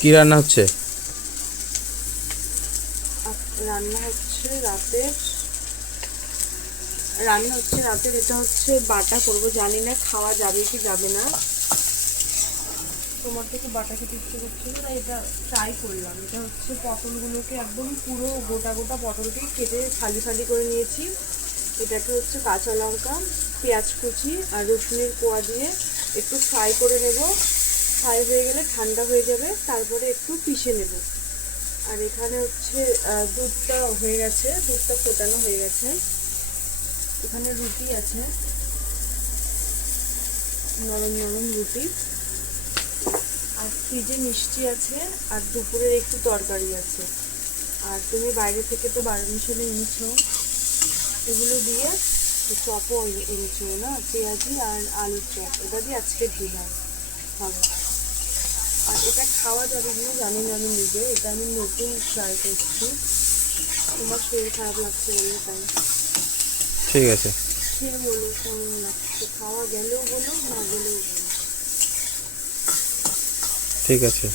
কি রান্না হচ্ছে? রাতের এটা হচ্ছে বাটা করব, জানি না খাওয়া যাবে কি যাবে না। তোমার থেকে বাটা খেতে ইচ্ছে করছিল তাই এটা ট্রাই করলাম। এটা হচ্ছে পটলগুলোকে একদম পুরো গোটা গোটা পটলকে কেটে ফালি ফালি করে নিয়েছি। এটাকে হচ্ছে কাঁচা লঙ্কা, পেঁয়াজ কুচি আর রসুনের কোয়া দিয়ে একটু ফ্রাই করে নেব। ফ্রাই হয়ে গেলে ঠান্ডা হয়ে যাবে, তারপরে একটু পিষে নেব। আর এখানে হচ্ছে দুধটা হয়ে গেছে, দুধটা ফোটানো হয়ে গেছে। এখানে রুটি আছে, নরম নরম রুটি, আর ফ্রিজে মিষ্টি আছে, আর দুপুরের একটু তরকারি আছে। আর তুমি বাইরে থেকে তো বারো মিশালি এনেছো, এগুলো দিয়ে চপও এনেছো না, পেঁয়াজি আর আলুর চপ, এটা দিয়ে আজকে ডিনার হবে। আর এটা খাওয়া যাবে কিনা জানি না আমি নিজে, এটা আমি নতুন ট্রাই করছি। তোমার শরীর খারাপ লাগছে বললে তাই। ঠিক আছে, সে বলো কেমন লাগছে, খাওয়া গেলেও বলো, না গেলেও বলো। ঠিক আছে।